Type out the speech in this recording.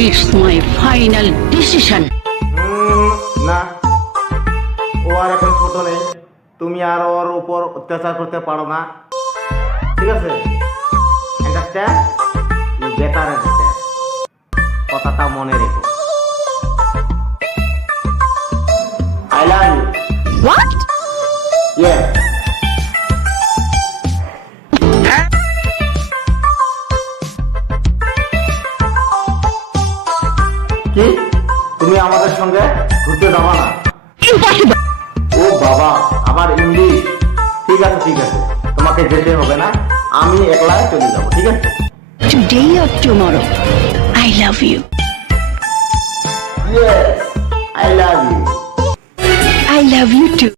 It's my final decision. না, ও আর এখন ছোট নেই, তুমি আর ওর উপর অত্যাচার করতে পারো না, ঠিক আছে? আন্ডারস্ট্যান্ড? ইউ বেটার আন্ডারস্ট্যান্ড, কথাটা মনে রেখো। I love you. What? Yes. কি তুমি আমাদের সঙ্গে ঘুরতে যাবা না? Impossible. ও বাবা, আবার ইংলিশ। ঠিক আছে ঠিক আছে, তোমাকে যেতে হবে না, আমি একলাই চলে যাবো, ঠিক আছে? Today or tomorrow, I love you. Yes, I love you. I love you too.